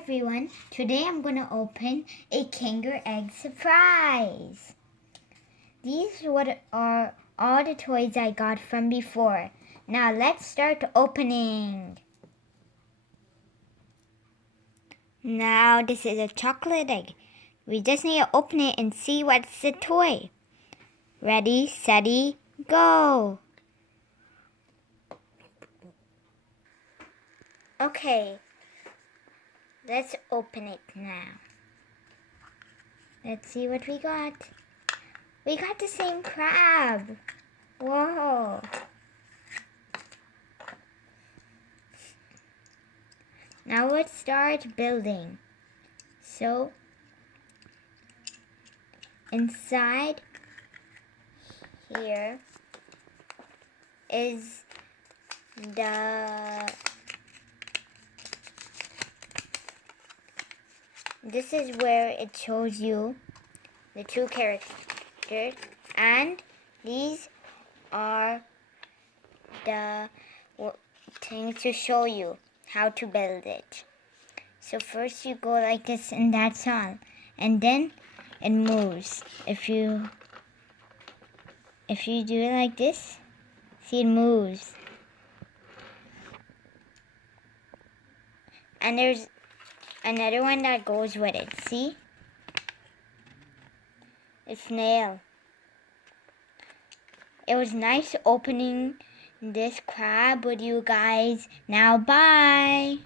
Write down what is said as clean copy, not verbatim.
everyone, today I'm going to open a Kinder Egg surprise. These are all the toys I got from before. Now let's start opening. Now this is a chocolate egg. We just need to open it and see what's the toy. Ready, steady, go! Okay, let's open it now. Let's see what we got. We got the same crab. Whoa. Now let's start building. So, inside here is this is where it shows you the two characters, and these are the things to show you how to build it. So first you go like this and that's all, and then it moves. If you do it like this, see, it moves. And there's another one that goes with it, see? A snail. It was nice opening this crab with you guys. Now bye!